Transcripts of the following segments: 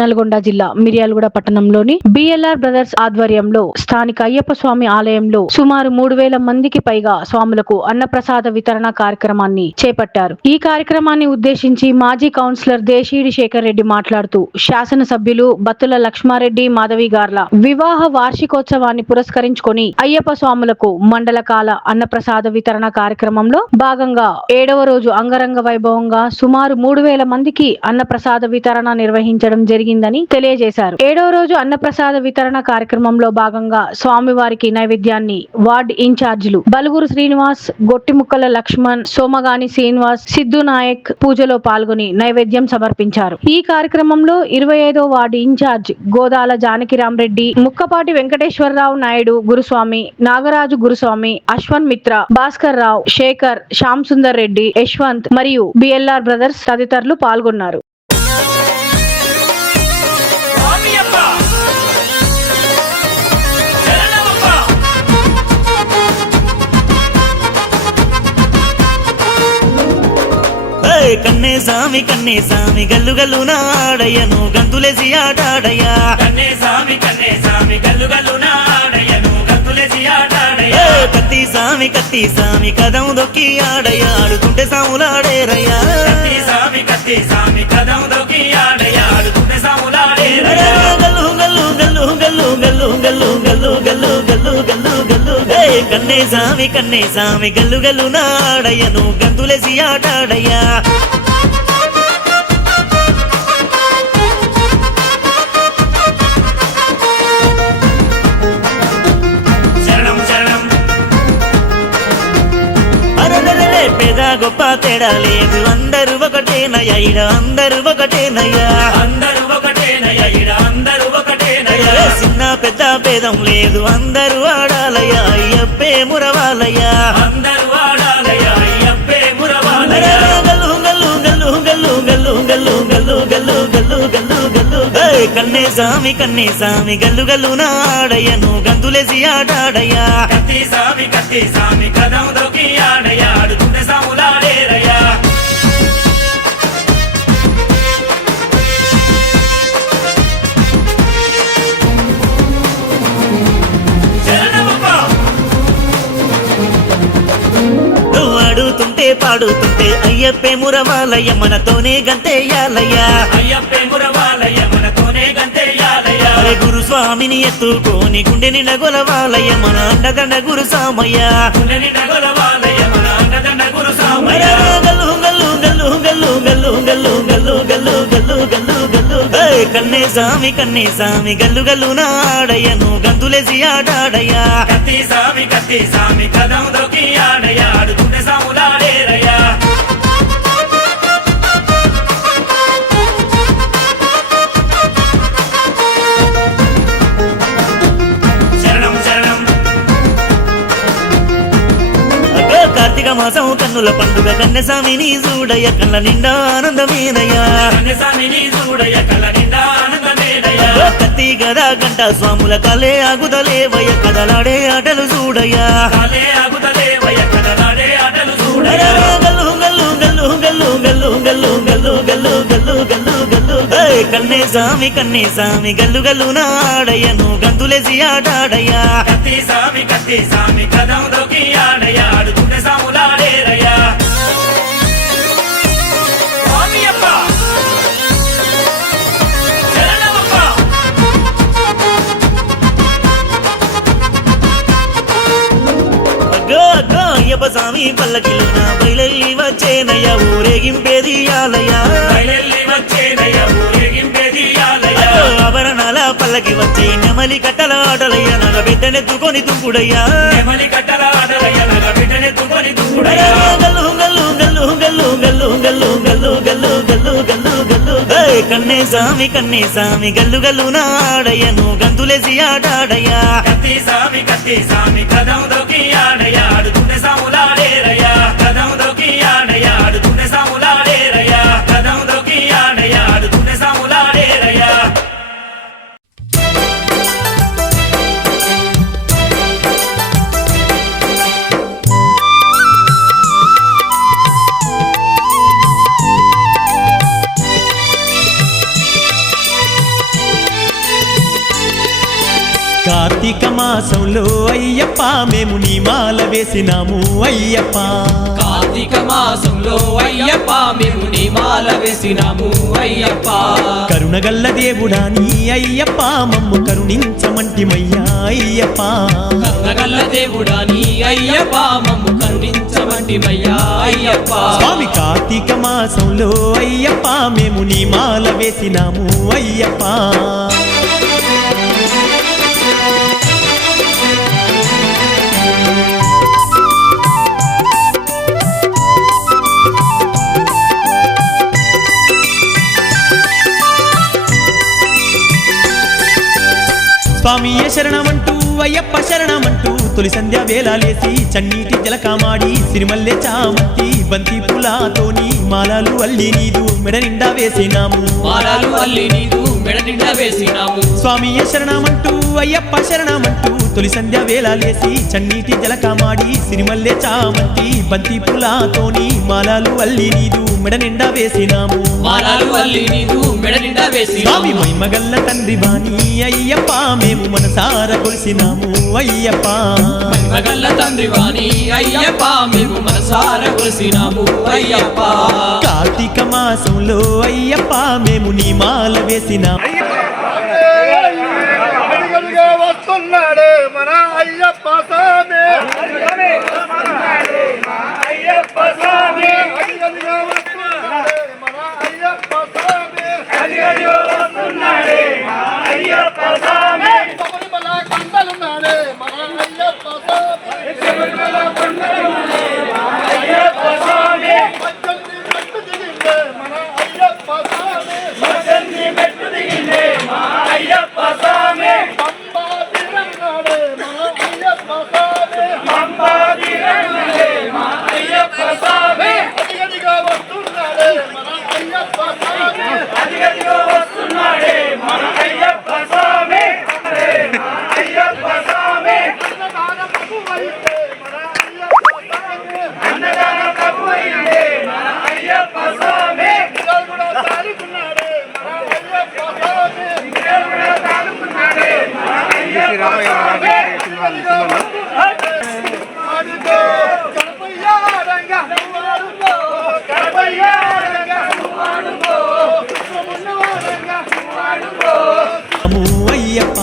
నల్గొండ జిల్లా మిర్యాలగూడ పట్టణంలోని BLR brothers ఆధ్వర్యంలో స్థానిక అయ్యప్ప స్వామి ఆలయంలో సుమారు 3000 మందికి పైగా స్వాములకు అన్నప్రసాద వితరణ కార్యక్రమాన్ని చేపట్టారు. ఈ కార్యక్రమాన్ని ఉద్దేశించి మాజీ కౌన్సిలర్ దేశీడి శేఖర్ రెడ్డి మాట్లాడుతూ శాసనసభ్యులు బత్తుల లక్ష్మారెడ్డి మాధవి గార్ల వివాహ వార్షికోత్సవాన్ని పురస్కరించుకొని అయ్యప్ప స్వాములకు మండల కాల అన్నప్రసాద వితరణ కార్యక్రమంలో భాగంగా 7వ రోజు అంగరంగ వైభవంగా సుమారు 3000 మందికి అన్నప్రసాద వితరణ నిర్వహించడం జరిగిందని తెలియజేశారు. 7వ రోజు అన్నప్రసాద వితరణ కార్యక్రమంలో భాగంగా స్వామివారికి నైవేద్యాన్ని వార్డ్ ఇన్ఛార్జీలు బలుగురు శ్రీనివాస్, గొట్టిముక్కల లక్ష్మణ్, సోమగాని శ్రీనివాస్, సిద్ధు నాయక్ పూజలో పాల్గొని నైవేద్యం సమర్పించారు. ఈ కార్యక్రమంలో 25వ వార్డు ఇన్ఛార్జ్ గోదాల జానకిరామ్ రెడ్డి, ముక్కపాటి వెంకటేశ్వరరావు నాయుడు గురుస్వామి, నాగరాజు గురుస్వామి, అశ్వన్ మిత్ర, భాస్కర్ రావు, శేఖర్, శ్యామ్ సుందర్ రెడ్డి, యశ్వంత్ మరియు బిఎల్ఆర్ బ్రదర్స్ తదితరులు పాల్గొన్నారు. కన్నే సామి గల్లు గల్లు నాడయ్యను గంతులేసి ఆటాడయ్యా. కన్నే సామి గల్లు గల్లు నాడయ్యను గంతులేసి ఆటాడయ్యా. కత్తి సామి కదం దొక్కి ఆడయ్యా, ఆడుతుంటే సాములాడేరయ్యా. కత్తి సామి కదం దొక్కి ఆడయ్యా, ఆడుతుంటే సాములాడేరయ్యా. గల్లు గల్లు గల్లు గల్లు గల్లు గల్లు గల్లు గల్లు గల్లు గల్లు గల్లు కన్నే సామి గల్లు గల్లు నాడయ్యను గంతులేసి ఆటాడయ్యా. పేద గొప్ప తేడా లేదు, అందరూ ఒకటేనయ్యా, ఈడ అందరూ ఒకటేనయ్యా. అందరూ ఒకటేనయ్యా, ఈడ అందరూ ఒకటేనయ్యా. చిన్న పెద్ద భేదం లేదు, అందరూ ఆడాలయ్యా, అయ్యప్పే మురవాలయ్యా. అందరూ ఆడాలయ్యా, అయ్యప్పే మురవాలయ్యా. గల్లు గల్లు గల్లు గల్లు గల్లు గల్లు గల్లు గల్లు గల్లు గల్లు గల్లు కన్నే సామి గల్లు గల్లు నాడయ్యను గంతులేసి ఆటాడయ్యా. కత్తి సామి కదం దొక్కి ఆడయ్యా, ఆడుతుంటే సాములాడేరయ్యా. ఆడుతుంటే పాడుతుంటే అయ్యప్పే మురవాలయ్య, మనతోనే గంతేయాలయ్యా. అయ్యప్పే మురవాలయ్య, మనతోనే గంతేయాలయ్యా. గురుస్వామిని ఎత్తుకోని గుండె నిండా గొలవాలయ్య, మన అండదండ గురుసామయ్య. గుండె నిండా గొలవాలయ్య, మన అండదండ గురుసామయ్య. గల్లు గల్లు గల్లు గల్లు గల్లు గల్లు గల్లు గల్లు గల్లు గల్లు గల్లు కన్నే సామి గల్లు గల్లు నాడయ్యను గంతులేసి ఆటాడయ్యా. కత్తి సామి కదం దొక్కి ఆడయ్యా, ఆడుతుంటే సాములాడేరయ్యా. కార్తీక మాసం కన్నుల పండుగ కన్నెసామిని చూడయ్య, కళ్ళ నిండా ఆనందమేనయ్యా. కన్నెసామిని చూడయ్య, కళ్ళ నిండా ఆనందమేనయ్యా. కత్తి గదా గంట స్వాముల కాలే ఆగుదలేవయ్య, కదలాడే ఆటలు చూడయ్యా. కాలే ఆగుదలేవయ్య, కదలాడే ఆటలు చూడయ్యా. గల్లు గల్లు గల్లు గల్లు గల్లు గల్లు గల్లు గల్లు గల్లు గల్లు గల్లు కన్నే సామి గల్లు గల్లు నాడయ్యను గంతులేసి ఆటాడయ్యా. కత్తి సామి కదం దొక్కి ఆడయ్యా, ఆడుతుంటే సాములాడేరయ్యా. అయ్యప్ప స్వామి పల్లకిలోన బయలెల్లి వచ్చేనయ్యా, ఊరేగింపేది ఆలయ్యా. ఆభరణాల పల్లకి వచ్చే నెమలి కట్టల ఆటలయ్యా, నగ బిడ్డనెత్తుకొని తుంకుడయ్యా. గల్లు గల్లు గల్లు గల్లు గల్లు గల్లు గల్లు గల్లు గల్లు గల్లు గల్లు కన్నే సామి గల్లు గల్లు నాడయ్యను గంతులేసి ఆటాడయ్యా. కత్తి సామి కదం దొక్కి ఆడయ్యా, ఆడుతుంటే సాములాడేరయ్యా. కదం దొక్కి ఆడయ్యా, ఆడుతుంటే సాములాడేరయ్యా. కదం దొక్కి ఆడయ్యా, ఆడుతుంటే సాములాడేరయ్యా. మాసంలో అయ్యప్ప మేము నీ మాల వేసినాము అయ్యప్ప కార్తీక మాసంలో అయ్యప్ప మేము నీ మాల వేసినాము అయ్యప్ప కరుణగల్ల దేవుడా నీ అయ్యప్ప మమ్ము కరుణించమంటిమయ్యా అయ్యప్ప కరుణగల్ల దేవుడా నీ అయ్యప్ప మమ్ము కరుణించమంటిమయ్యా అయ్యప్ప స్వామి కార్తీక మాసంలో అయ్యప్ప మేము నీ మాల వేసినాము అయ్యప్ప స్వామియే శరణమంటూ అయ్యప్ప శరణమంటూ తొలి సంధ్య వేళలేసి చన్నీటి జలకామాడి సిరిమల్లె చామంతి బంతి పూలతోని మాలలు అల్లి నీదు మెడ నిండా వేసినాము మాలలు అల్లి నీదు మెడ నిండా వేసినాము స్వామియే శరణమంటూ అయ్యప్ప శరణమంటూ తొలి సంధ్య వేళలేసి చన్నీటి జలకామాడి సిరిమల్లె చామంతి బంతి పూలతోని మాలలు అల్లి నీదు మెడ నిండా వేసినాము మాలలు అల్లి నీదు మెడ నిండా స్వామి వేసినాము మహిమగల్ల తండ్రి బాని అయ్యప్ప మేము మనసార కొలిసినాము అయ్యప్ప మగల్ల తండ్రి వాణి అయ్యప్ప మేము మనసార కొలిసినాము అయ్యప్ప కార్తీక మాసంలో అయ్యప్ప మేము నీ మాల వేసినాము అడిగడిగా వస్తున్నాడే మన అయ్యప్ప స్వామి అయ్యప్ప స్వామి అడిగడిగా వస్తున్నాడే మన అయ్యప్ప స్వామి అడిగడిగా వస్తున్నాడే మన అయ్యప్ప స్వామి శబరిమల కొండలున్నాడే మన అయ్యప్ప స్వామి శబరిమల కొండలున్నాడే మన అయ్యప్ప స్వామి మచ్చల్ని మెట్టు దిగిందే మన అయ్యప్ప స్వామి మచ్చల్ని మెట్టు దిగిందే మన అయ్యప్ప స్వామి పంబా తిరన్నాడే మన అయ్యప్ప స్వామి పంబా తిరన్నాడే మన అయ్యప్ప స్వామి అడిగడిగా వస్తున్నాడే మన అయ్యప్ప స్వామి అడిగడిగా వస్తున్నాడే మన అయ్యప్ప స్వామి అయ్యప్ప స్వామి అన్నదాన ప్రభువైతే మన అయ్యప్ప స్వామి అన్నదాన ప్రభువైతే మన అయ్యప్ప స్వామి పిల్లలు కూడా తాలుకున్నాడే మన అయ్యప్ప స్వామి పిల్లలు కూడా తాలుకున్నాడే మన అయ్యప్ప స్వామి అడిగడిగా వస్తున్నాడే అడుగో కడపయ్యా రంగా నువ్వాడుకో కడపయ్యా రంగా నువ్వాడుకో సుమున్నవాడంగా నువ్వాడుకో అయ్యప్ప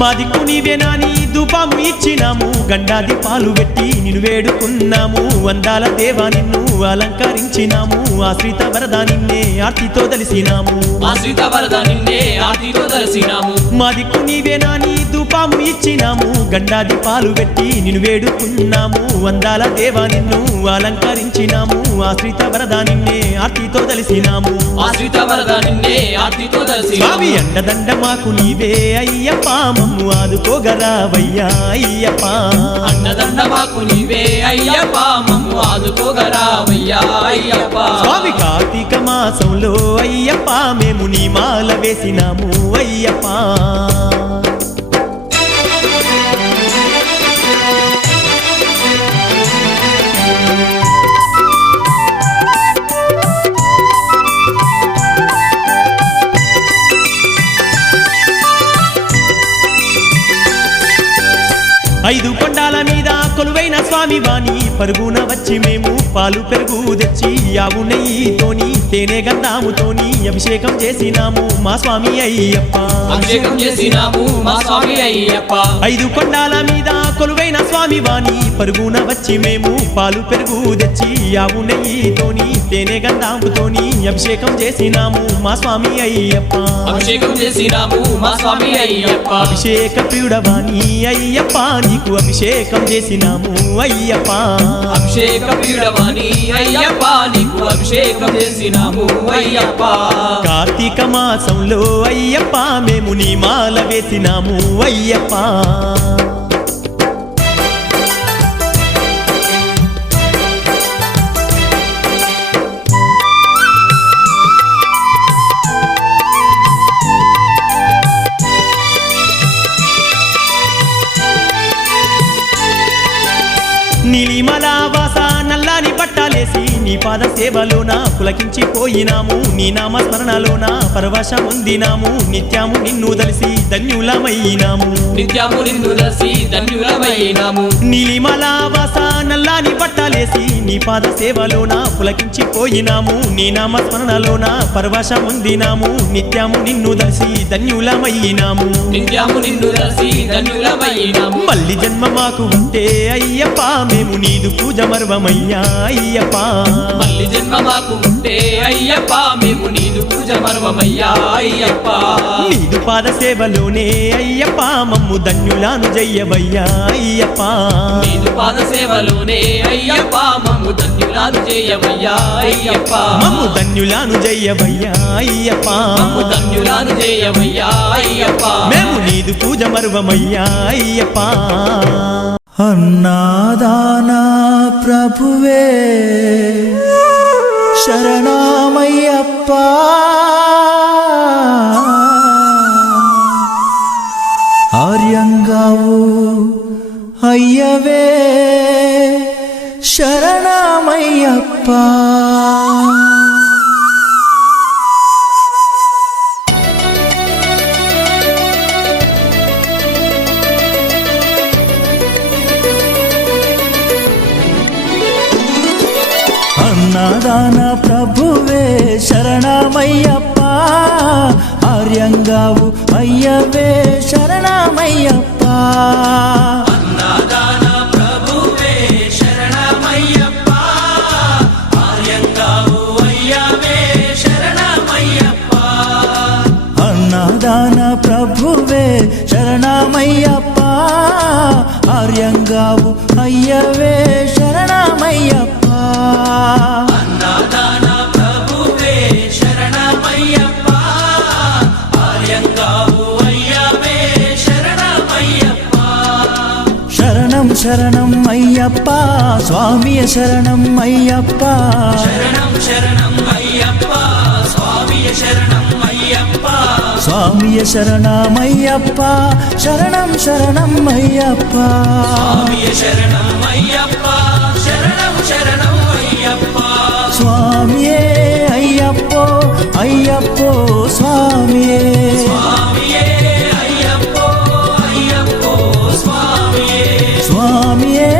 మా దిక్కు నీవేనా నీ ధూపము ఇచ్చినాము గండాది పాలు పెట్టి నిన్ను వేడుకున్నాము అందాల దేవా నిన్ను అలంకరించినాము ఆశ్రిత వరద నిన్నే ఆర్తితో దలిసినాము ఆశ్రిత వరద నిన్నే ఆర్తితో దర్శినాము మా దిక్కు నీవేనా నీ ధూపము ఇచ్చినాము గండాది పాలు పెట్టి నిన్ను వేడుకున్నాము అందాల దేవా నిన్ను అలంకరించినాము ఆశ్రిత వరద నిన్నే ఆర్తితో దలిసినాము ఆశ్రిత వరద నిన్నే ఆర్తితో దర్శినాము స్వామి అండదండ మాకు నీవే అయ్యప్ప మమ్ము ఆదుకోగరావయ్యా అయ్యప్ప అన్నదండ మాకు నీవే అయ్యప్ప మమ్ము ఆదుకోగరావయ్యా అయ్యప్ప స్వామి కార్తీక మాసంలో అయ్యప్ప మేము నీ మాల వేసినాము అయ్యప్ప ఐదు కొండాల మీద కొలువైన స్వామి వాణి పరుగున వచ్చి మేము పాలు పెరుగు తెచ్చి ఆవు నెయ్యితోని తేనె గంధాముతోని అభిషేకం చేసినాము మా స్వామి అయ్యప్ప అభిషేకం చేసినాము మా స్వామి అయ్యప్ప ఐదు కొండాల మీద కొలువైన స్వామి వాణి పరుగున వచ్చి మేము పాలు పెరుగు తెచ్చి ఆవు నెయ్యితోని తేనె గంధాముతోని అభిషేకం చేసినాము మా స్వామి అయ్యప్ప అభిషేకం చేసినాము మా స్వామి అయ్యప్ప అభిషేక ప్రియుడవాణి అయ్యప్ప నీకు అభిషేకం చేసినాము అయ్యప్ప అభిషేక పీడవాణి అయ్యప్ప నీకు అభిషేకం చేసినాము అయ్యప్ప కార్తీక మాసంలో అయ్యప్ప మేము నీ మాల వేసినాము అయ్యప్ప నీలిమలావాస నల్లాని పట్టాలేసి నీ పాద సేవలోన పులకించిపోయినాము నీ నామస్మరణలోన పరవశముందినాము నిత్యము నిన్ను దలిసి ధన్యులమైనాము నిత్యము నిన్ను దర్శి ధన్యులమైనాము నీలిమలావాస నల్లాని పట్టాలేసి నీ పాద సేవలోన పులకించిపోయినాము నీ నామస్మరణలోన పరవశముందినాము నిత్యము నిన్ను దలిసి ధన్యులమైనాము నిత్యము నిన్ను దర్శి ధన్యులమైనాము మళ్ళీ జన్మ మాకు ఉంటే అయ్యప్ప మేము నీదు పూజ మర్వమయ్యా అయ్యప్ప మళ్ళీ జన్మ మాకు ఉంటే అయ్యప్ప మేము నీదు పూజ మర్వమయ్యా అయ్యప్ప నీదు పాద సేవలోనే అయ్యప్ప మమ్ము ధన్యులాను జయ్యవయ్యా అయ్యప్ప నీదు పాద సేవలోనే అయ్యప్ప మమ్ము ధన్యులాను చేయవయ్యా అయ్యప్ప మమ్ము ధన్యులాను జయ్యవయ్యా అయ్యప్ప మమ్ము ధన్యులాను చేయవయ్యా అయ్యప్ప మేము నీదు పూజ మర్వమయ్యా అయ్యప్ప అన్నాదానా ప్రభువే శరణమయ్యప్ప ఆర్యంగావు అయ్యవే శరణమయ్యప్ప అన్నదాన ప్రభువే శరణమయ్యప్ప ఆర్యంగావు అయ్యవే శరణమయ్యప్ప అన్నదాన ప్రభువే శరణమయ్యప్ప ఆర్యంగావు అయ్యవే శరణమయ్యప్ప అన్నదాన ప్రభువే శరణమయ్యప్ప ఆర్యంగావు అయ్యవే శరణమయ్యప్ప అన్నదాన ప్రభువే శరణమయ్యప్ప ఆర్యంగావు అయ్యవే శరణమయ్యప్ప శరణం శరణం అయ్యప్ప స్వామియ శరణం అయ్యప్ప శరణం శరణం అయ్యప్ప స్వామియ శరణం అయ్యప్ప స్వామియ శరణమయ్యప్ప శరణం శరణం అయ్యప్ప స్వామియ శరణం అయ్యప్ప శరణం శరణం అయ్యప్ప స్వామియే అయ్యప్పో అయ్యప్పో స్వామియే స్వామియే అయ్యప్పో అయ్యప్పో స్వామియే స్వామియే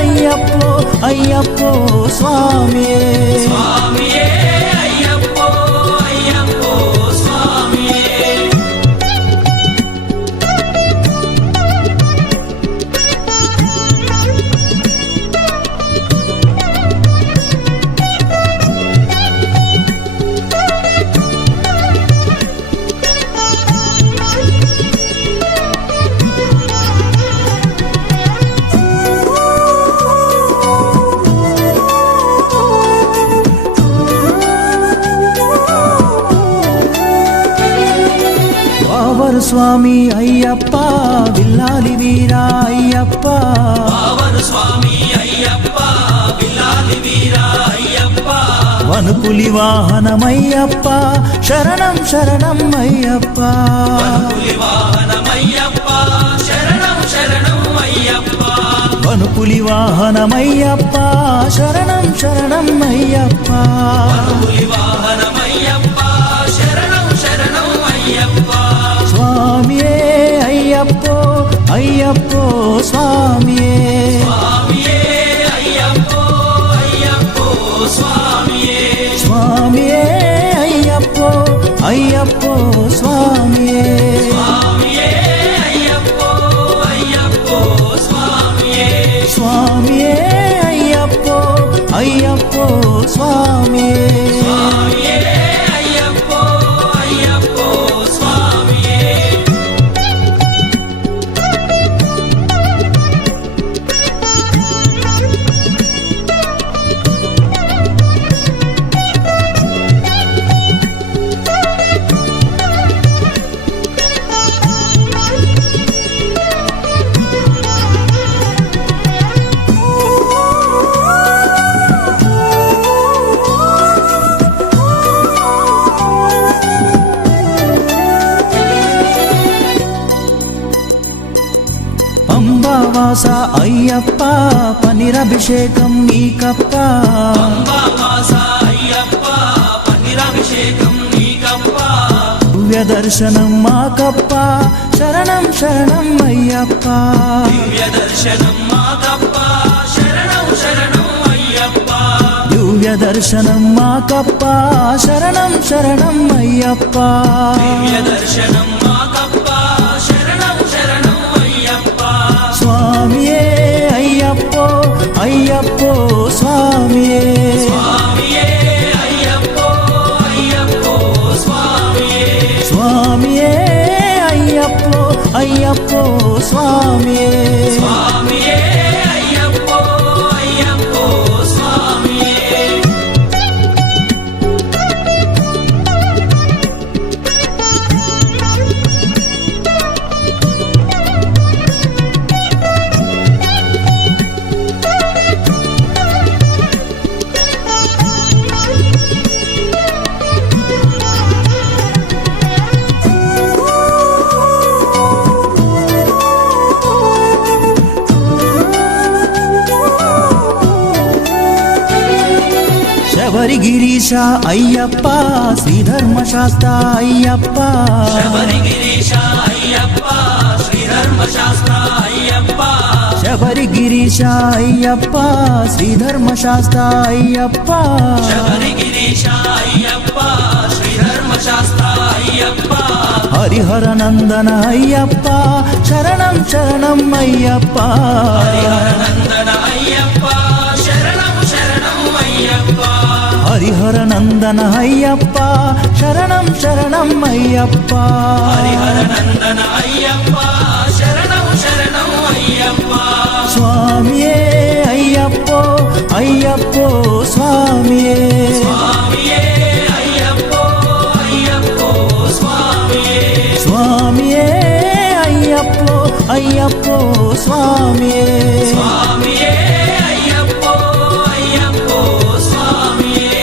అయ్యప్పో అయ్యప్పో స్వామియే స్వామియే అయ్యప్పో అయ్యప్పో స్వామియే వావరు స్వామి అయ్యప్ప విల్లాలి వీరా అయ్యప్ప పావను స్వామి అయ్యప్ప విల్లాలి వీరా అయ్యప్ప వనుపులి వాహనమయ్యప్ప శరణం శరణం అయ్యప్ప పులి వాహనమయ్యప్ప శరణం శరణం అయ్యప్ప వనుపులి వాహనమయ్యప్ప శరణం శరణం అయ్యప్ప పులి వాహనమయ్యప్ప శరణం శరణం అయ్యప్ప స్వామియే అయ్యప్పో అయ్యప్పో స్వామియే స్వామియే అయ్యప్పో అయ్యప్పో స్వామియే స్వామియే అయ్యప్పో అయ్యప్పో స్వామియే స్వామియే అయ్యప్పో అయ్యప్పో స్వామియే స్వామియే అయ్యప్పో అయ్యప్పో స్వామియే స్వామియే అయ్యప్పో అయ్యప్పో స్వామియే పంబావాస అయ్యప్ప పనిరభిషేకం నీకప్ప పంబావాస అయ్యప్ప పన్నీరాభిషేకం నీకప్ప దివ్య దర్శనం మాకప్ప శరణం శరణం అయ్యప్ప దివ్య దర్శనం మాకప్ప శరణం శరణం అయ్యప్ప దివ్య దర్శనం మాకప్ప శరణం శరణం అయ్యప్ప దివ్య దర్శనం మాకప్ప శరణం శరణం అయ్యప్ప స్వామియే అయ్యప్పో అయ్యప్పో స్వామియే స్వామియే అయ్యప్పో అయ్యప్పో స్వామియే స్వామియే అయ్యప్పో అయ్యప్పో స్వామియే స్వామియే అయ్యప్పో అయ్యప్పో స్వామియే శబరిగిరీశ అయ్యప్ప శ్రీధర్మశాస్త్ర అయ్యప్ప శబరిగిరీశ అయ్యప్ప శ్రీధర్మశాస్త్ర అయ్యప్ప శబరిగిరీశ అయ్యప్ప శ్రీధర్మశాస్త్ర అయ్యప్ప శబరిగిరీశ అయ్యప్ప శ్రీధర్మశాస్త్ర అయ్యప్ప హరిహర నందన అయ్యప్ప శరణం శరణం అయ్యప్ప నందన అయ్యప్ప శరణం శరణం అయ్యప్ప హరిహర నందన అయ్యప్ప శరణం శరణం అయ్యప్ప నందన అయ్యప్ప శరణం శరణం అయ్యప్ప స్వామియే అయ్యప్పో అయ్యప్పో స్వామియే స్వామియే అయ్యప్పో అయ్యప్పో స్వామియే స్వామియే అయ్యప్పో అయ్యప్పో స్వామియే స్వామియే అయ్యప్పో అయ్యప్పో స్వామియే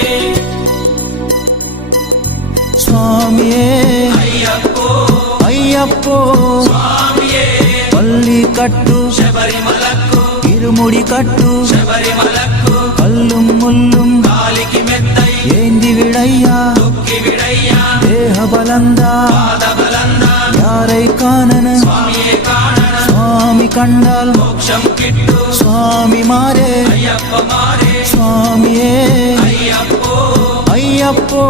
స్వామియే అయ్యప్పో అయ్యప్పో స్వామియే పల్లి కట్టు శబరిమలకు ఇరుముడి కట్టు శబరిమలకు కల్లుం ముల్లుం కాలికి మెత్తై ఏంది విడయ్యా తొక్కి విడయ్యా దేహ బలందా పాదబలందా యారై కానన స్వామియే కాణన స్వామి కండాల్ మోక్షం కిట్టు స్వామి మారే అయ్యప్ప మారే స్వామియే అయ్యప్పో అయ్యప్పో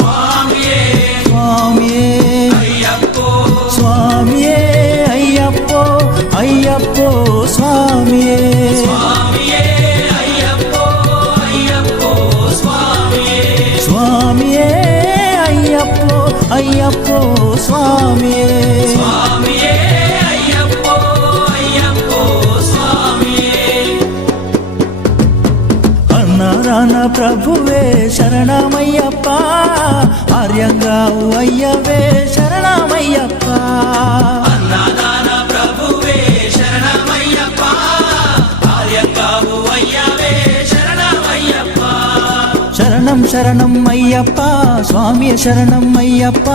స్వామియే స్వామియే అయ్యప్పో స్వామియే అయ్యప్పో అయ్యప్పో స్వామియే స్వామియే అయ్యప్పో అయ్యప్పో స్వామియే స్వామియే అయ్యప్పో అయ్యప్పో స్వామియే స్వామియే అయ్యప్పో అయ్యప్పో స్వామియే అన్నారాన ప్రభువే శరణమయ్యప్ప ఆర్యంగావు అయ్యవే శరణమయ్యప్ప అన్నదాన ప్రభువే శరణమయ్యప్ప ఆర్యంగావు అయ్యవే శరణమయ్యప్ప శరణం శరణం అయ్యప్ప స్వామి శరణం అయ్యప్ప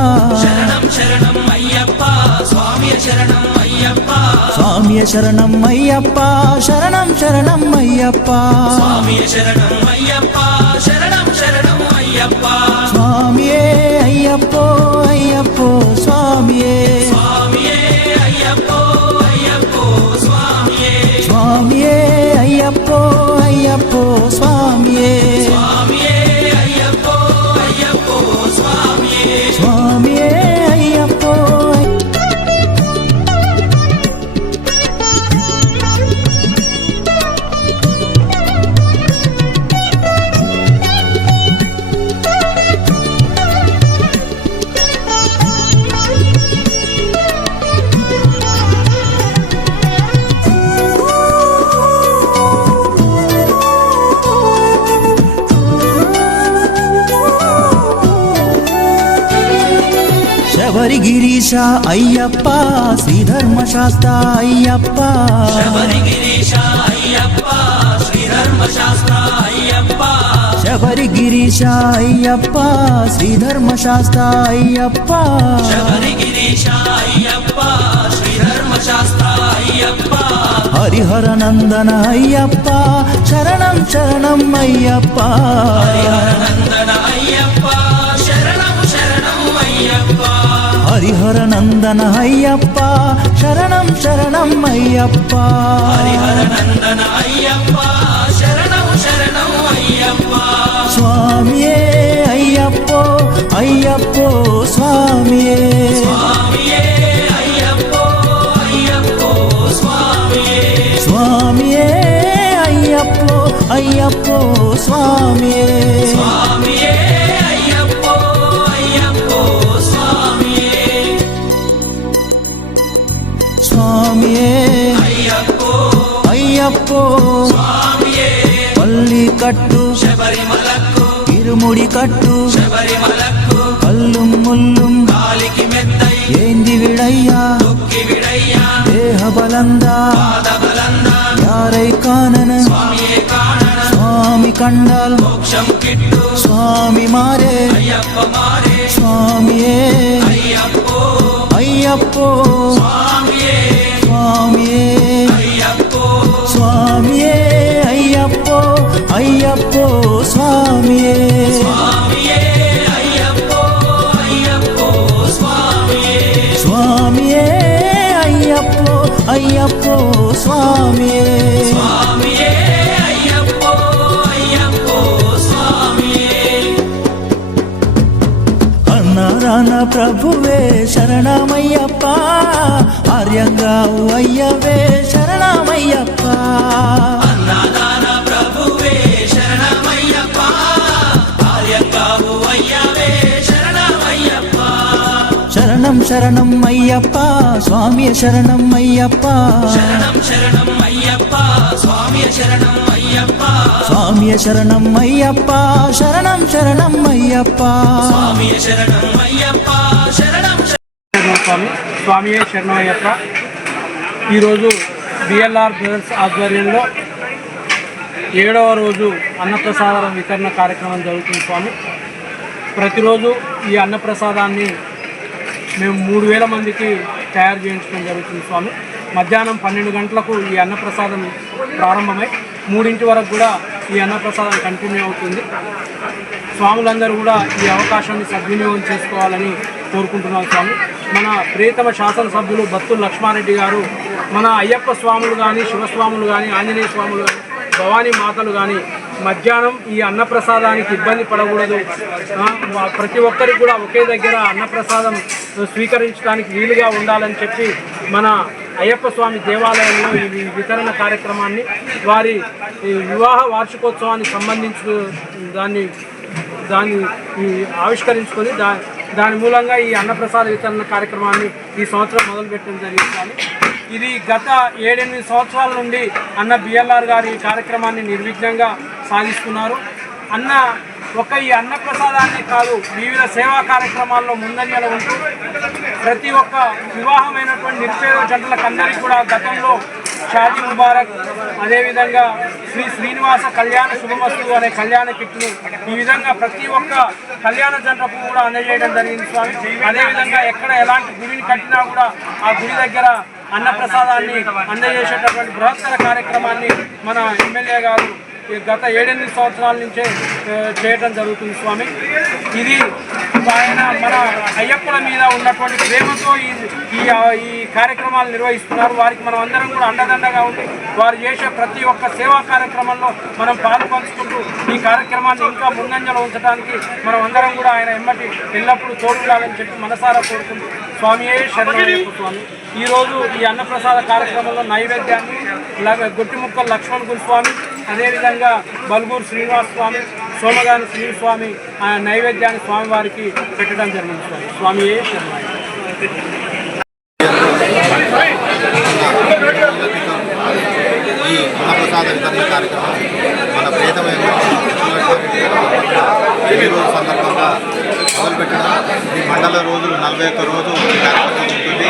శరణం శరణం అయ్యప్ప స్వామియ శరణం అయ్యప్ప స్వామి శరణం అయ్యప్ప శరణం శరణం అయ్యప్ప స్వామియ శరణం అయ్యప్ప శరణం శరణం అయ్యప్ప స్వామియే అయ్యప్పో అయ్యప్పో స్వామియే స్వామియే అయ్యప్పో అయ్యప్పో స్వామియే స్వామియే అయ్యప్పో అయ్యప్పో స్వామియే స్వామియే అయ్యప్పో అయ్యప్పో స్వామియే స్వామియే అయ్యప్పో శబరిగిరీశ అయ్యప్ప శ్రీధర్మశాస్త్ర అయ్యప్ప శబరిగిరీశ అయ్యప్ప శ్రీధర్మశాస్త్ర అయ్యప్ప శబరిగిరీశ అయ్యప్ప శ్రీధర్మశాస్త్ర అయ్యప్ప శబరిగిరీశ అయ్యప్ప శ్రీధర్మశాస్త్ర అయ్యప్ప హరిహర నందన అయ్యప్ప శరణం శరణం అయ్యప్ప నందన అయ్యప్ప శరణం శరణం అయ్యప్ప హరిహర నందన అయ్యప్ప శరణం శరణం అయ్యప్ప నందన అయ్యప్ప శరణం శరణం అయ్యప్ప స్వామియే అయ్యప్పో అయ్యప్పో స్వామియే స్వామియే అయ్యప్పో అయ్యప్పో స్వామియే స్వామియే అయ్యప్పో అయ్యప్పో స్వామియే స్వామియే అయ్యప్పో అయ్యప్పో స్వామియే స్వామియే అయ్యప్పో అయ్యప్పో స్వామియే పల్లి కట్టు శబరిమలకు ఇరుముడి కట్టు శబరిమలకు కల్లుం ముల్లుం కాలికి మెత్తై ఏంది విడయ్యా తొక్కి విడయ్యా దేహ బలందా పాదబలందా యారై కానన స్వామియే కాణన స్వామి కండాల్ మోక్షం కిట్టు స్వామి మారే అయ్యప్ప మారే స్వామియే అయ్యప్పో అయ్యప్పో స్వామియే స్వామియే అయ్యప్పో స్వామియే అయ్యప్పో అయ్యప్పో స్వామియే స్వామియే అయ్యప్పో అయ్యప్పో స్వామియే స్వామియే అయ్యప్పో అయ్యప్పో స్వామియే స్వామియే అయ్యప్పో అయ్యప్పో స్వామియే అన్నారాన ప్రభువే శరణమయ్యప్ప ఆర్యంగావు అయ్యవే శరణమయ్యప్ప అన్నదాన ప్రభువే శరణమయ్యప్ప ఆర్యంగావు అయ్యవే శరణమయ్యప్ప శరణం శరణం అయ్యప్ప స్వామి శరణం అయ్యప్ప శరణం శరణం అయ్యప్ప స్వామి శరణం అయ్యప్ప స్వామి శరణం అయ్యప్ప శరణం శరణం అయ్యప్ప స్వామి శరణం అయ్యప్ప శరణం స్వామి స్వామియే శరణమయ్యప్ప. ఈరోజు బిఎల్ఆర్ బ్రదర్స్ ఆధ్వర్యంలో 7వ రోజు అన్నప్రసాద వితరణ కార్యక్రమం జరుగుతుంది స్వామి. ప్రతిరోజు ఈ అన్నప్రసాదాన్ని మేము 3000 మందికి తయారు చేయించడం జరుగుతుంది స్వామి. మధ్యాహ్నం 12 గంటలకు ఈ అన్నప్రసాదం ప్రారంభమై 3 వరకు కూడా ఈ అన్నప్రసాదం కంటిన్యూ అవుతుంది. స్వాములందరూ కూడా ఈ అవకాశాన్ని సద్వినియోగం చేసుకోవాలని కోరుకుంటున్నాం స్వామి. మన ప్రియతమ శాసనసభ్యులు బత్తుల లక్ష్మారెడ్డి గారు మన అయ్యప్ప స్వాములు కానీ శివస్వాములు కానీ ఆంజనేయ స్వాములు కానీ భవానీ మాతలు కానీ మధ్యాహ్నం ఈ అన్నప్రసాదానికి ఇబ్బంది పడకూడదు, ప్రతి ఒక్కరికి కూడా ఒకే దగ్గర అన్నప్రసాదం స్వీకరించడానికి వీలుగా ఉండాలని చెప్పి మన అయ్యప్ప స్వామి దేవాలయంలో ఈ వితరణ కార్యక్రమాన్ని వారి వివాహ వార్షికోత్సవానికి సంబంధించి దాన్ని ఆవిష్కరించుకొని దాని మూలంగా ఈ అన్నప్రసాద వితరణ కార్యక్రమాన్ని ఈ సంవత్సరం మొదలుపెట్టడం జరిగింది. ఇది గత 7-8 సంవత్సరాల నుండి అన్న బిఎల్ఆర్ గారు ఈ కార్యక్రమాన్ని నిర్విఘ్నంగా సాగిస్తున్నారు. అన్న ఈ అన్నప్రసాదాన్ని కాదు, వివిధ సేవా కార్యక్రమాల్లో ముందంజలో ఉంటూ ప్రతి ఒక్క వివాహమైనటువంటి నిరుపేద జంటలకందరికీ కూడా గతంలో షాదీ ముబారక్, అదేవిధంగా శ్రీనివాస కళ్యాణ శుభమస్తు అనే కళ్యాణ కిట్ను ఈ విధంగా ప్రతి ఒక్క కళ్యాణ జంటకు కూడా అందజేయడం జరిగింది స్వామి. అదేవిధంగా ఎక్కడ ఎలాంటి గుడిని కట్టినా కూడా ఆ గుడి దగ్గర అన్నప్రసాదాన్ని అందజేసేటటువంటి బృహత్తర కార్యక్రమాన్ని మన ఎమ్మెల్యే గారు గత 7-8 సంవత్సరాల నుంచే చేయడం జరుగుతుంది స్వామి. ఇది ఆయన మన అయ్యప్పల మీద ఉన్నటువంటి ప్రేమతో ఈ కార్యక్రమాలు నిర్వహిస్తున్నారు. వారికి మనం అందరం కూడా అండదండగా ఉండి వారు చేసే ప్రతి ఒక్క సేవా కార్యక్రమంలో మనం పాల్పంచుకుంటూ ఈ కార్యక్రమాన్ని ఇంకా ముందంజలో ఉంచడానికి మనం అందరం కూడా ఆయన ఎమ్మటి ఎల్లప్పుడూ తోడుండాలని చెప్పి మనసారా కోరుకుంటూ స్వామియే శరణమయ్యప్ప స్వామి. ఈరోజు ఈ అన్నప్రసాద కార్యక్రమంలో నైవేద్యాన్ని గొట్టిముక్కల లక్ష్మణ్ గురుస్వామి, అదేవిధంగా బల్గూరు శ్రీనివాస స్వామి, సోమగాని శ్రీస్వామి నైవేద్యాన్ని స్వామివారికి పెట్టడం జరిగింది స్వామి. స్వామియే శరణమయ్యప్ప. ఈ అన్నప్రసాద వితరణ కార్యక్రమం మన ప్రియతమైన రోజు సందర్భంగా మొదలుపెట్టడం. ఈ మండల రోజులు 41 రోజు ఈ కార్యక్రమం ఉంటుంది.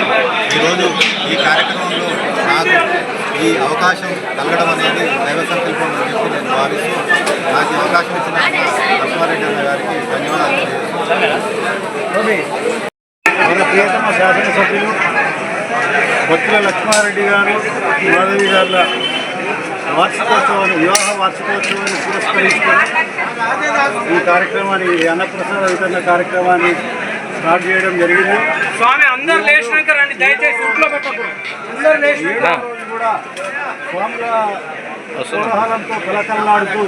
ఈరోజు ఈ కార్యక్రమంలో నాకు ఈ అవకాశం కలగడం అనేది దైవ సంకల్పం అని చెప్పి నేను భావిస్తూ నాకు ఈ అవకాశం ఇచ్చిన లక్ష్మారెడ్డి అన్న గారికి ధన్యవాదాలు తెలియజేస్తున్నాను. మన ప్రియతమ శాసనసభ్యులు బొత్తుల లక్ష్మారెడ్డి గారు మాధవి గారుల వార్షికోత్సవాన్ని వివాహ వార్షికోత్సవాన్ని పురస్కరించుకొని ఈ కార్యక్రమాన్ని ఈ అన్నప్రసాద వితరణ కార్యక్రమాన్ని స్టార్ట్ చేయడం జరిగింది. స్వామి అందరు లేచినాక రండి, దయచేసి ఇంట్లో పెట్టకూడదు. అందరు లేచినాక కూడా స్వాముల కోలాహలంతో కలకల్లాడుతూ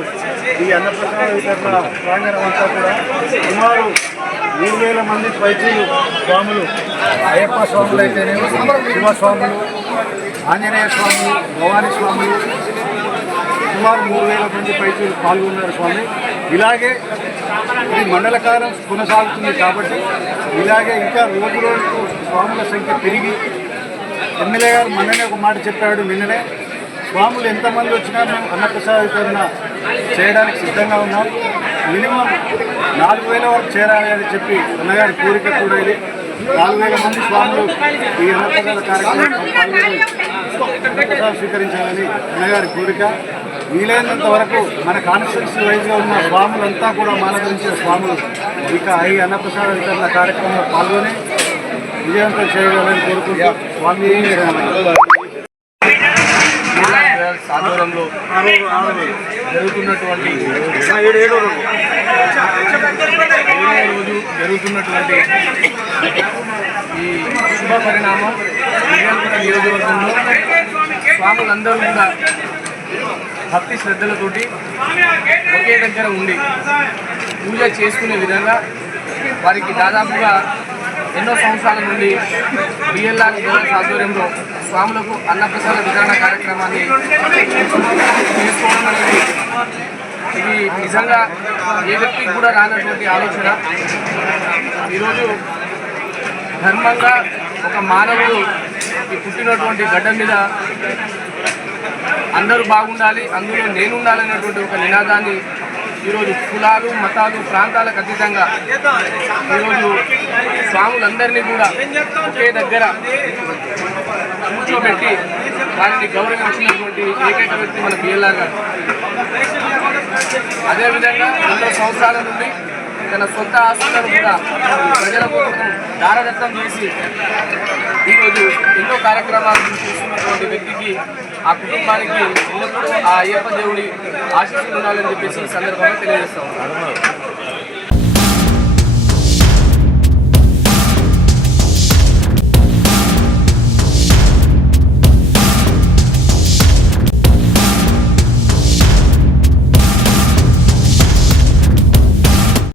ఈ అన్నప్రసాద వితరణ ప్రాంగణం అంతా కూడా సుమారు 3,000 మంది పైచీలు స్వాములు, అయ్యప్ప స్వాములు అయితేనేమో, శివస్వాములు, ఆంజనేయ స్వాములు, భవానీ స్వాములు, సుమారు 3,000 మంది పైచీలు పాల్గొన్నారు స్వామి. ఇలాగే ఈ మండల కాలం కొనసాగుతుంది కాబట్టి ఇలాగే ఇంకా రోజు రోజుకు స్వాముల సంఖ్య పెరిగి, ఎమ్మెల్యే గారు మొన్ననే ఒక మాట చెప్పాడు, నిన్ననే స్వాములు ఎంతమంది వచ్చినా మేము అన్నప్రసాద వితరణ చేయడానికి సిద్ధంగా ఉన్నాం. మినిమం 4,000 వరకు చేరాలి అని చెప్పి అన్నగారి కోరిక కూడా ఇది. 4,000 మంది స్వాములు ఈ అన్నప్రసాద కార్యక్రమంలో పాల్గొని అన్నప్రసాదం స్వీకరించాలని అన్నగారి కోరిక. వీలైనంత వరకు మన కాన్స్టిట్యున్సీ వైజ్గా ఉన్న స్వాములంతా కూడా మాలకరించిన స్వాములు ఇక ఈ అన్నప్రసాద వితరణ కార్యక్రమంలో పాల్గొని విజయవంతం చేయగలని కోరుకుంటూ స్వామి ఆధ్వర్యంలో జరుగుతున్నటువంటి రోజు జరుగుతున్నటువంటి ఈ శుభ పరిణామం విజయనగర నియోజకవర్గంలో స్వాములందరూ కూడా భక్తి శ్రద్ధలతోటి ఒకే దగ్గర ఉండి పూజ చేసుకునే విధంగా వారికి దాదాపుగా ఎన్నో సంవత్సరాల నుండి బిఎల్ఆర్ ఆధ్వర్యంలో స్వాములకు అన్నప్రసాద వితరణ కార్యక్రమాన్ని చేసుకోవడం అనేది ఇది నిజంగా ఏ వ్యక్తికి కూడా రానటువంటి ఆలోచన. ఈరోజు ధర్మంగా ఒక మానవుడు ఈ పుట్టినటువంటి గడ్డ మీద అందరూ బాగుండాలి, అందులో నేను ఉండాలనేటువంటి ఒక నినాదాన్ని ఈరోజు కులాలు, మతాలు, ప్రాంతాలకు అతీతంగా ఈరోజు స్వాములందరినీ కూడా ఒకే దగ్గర కూర్చోబెట్టి వారిని గౌరవించినటువంటి ఏకైక వ్యక్తి మన బిఎల్ఆర్ గారు. అదేవిధంగా ఎన్నో సంవత్సరాల నుండి తన సొంత ఆస్తులను కూడా ప్రజల కోసం దారదత్తం చేసి ఈరోజు ఎన్నో కార్యక్రమాలు చేస్తున్నటువంటి వ్యక్తికి, ఆ కుటుంబానికి ఎల్లప్పుడూ ఆ అయ్యప్ప దేవుడి ఆశీస్సులు ఉండాలని చెప్పేసి ఈ సందర్భంగా తెలియజేస్తాం.